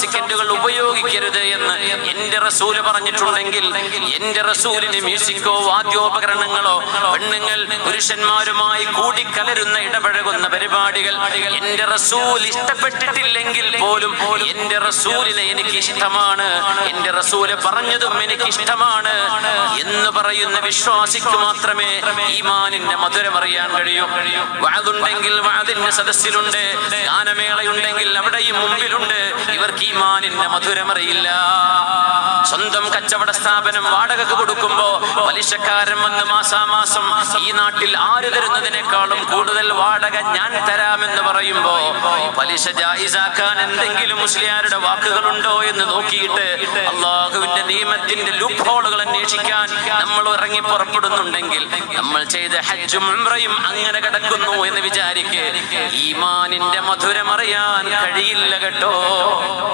സെക്കൻഡുകൾ ഉപയോഗിക്കരുത് എന്ന് എന്റെ റസൂല് പറഞ്ഞിട്ടുണ്ടെങ്കിൽ, എന്റെ റസൂലിന് മ്യൂസിക്കോ വാദ്യോപകരണങ്ങളോ പെണ്ണുങ്ങൾ പുരുഷന്മാരുമായി കൂടിക്കലരുന്ന ഇടപഴകുന്ന പരിപാടികൾ എന്റെ റസൂൽ ഇഷ്ടപ്പെട്ടിട്ടില്ലെങ്കിൽ പോലും എന്റെ റസൂലിനെ എനിക്ക് ഇഷ്ടമാണ്, എന്റെ റസൂല് പറഞ്ഞതും എനിക്ക് ഇഷ്ടമാണ് എന്ന് പറയുന്ന വിശ്വാസിക്ക് മാത്രമേ ഈമാനിന്റെ മധുരം അറിയാൻ കഴിയൂ. വഅദുണ്ടെങ്കിൽ വഅദിന്റെ സദസ്സിലുണ്ട്, ഗാനമേളയുണ്ടെങ്കിൽ അവിടെയും മുമ്പിലുണ്ട്. ഇവർക്ക് ഈമാനിന്റെ മധുരമറിയില്ല. സ്വന്തം കച്ചവട സ്ഥാപനം വാടകക്ക് കൊടുക്കുമ്പോ പലിശക്കാരൻ വന്ന് മാസാമാസം ഈ നാട്ടിൽ ആര് തരുന്നതിനേക്കാളും കൂടുതൽ വാടക ഞാൻ തരാമെന്ന് പറയുമ്പോ പലിശ ജായിസാക്കാൻ എന്തെങ്കിലും മുസ്ലിയാരുടെ വാക്കുകളുണ്ടോ എന്ന് നോക്കിയിട്ട് അള്ളാഹുവിന്റെ നിയമത്തിന്റെ ലൂപ്പ് ഹോളുകൾ അന്വേഷിക്കാൻ നമ്മൾ ഇറങ്ങി പുറപ്പെടുന്നുണ്ടെങ്കിൽ നമ്മൾ ചെയ്ത ഹജ്ജും ഉംറയും അങ്ങനെ കിടക്കുന്നു എന്ന് വിചാരിക്ക്. ഈമാനിന്റെ മധുരമറിയാൻ കഴിയില്ല കേട്ടോ.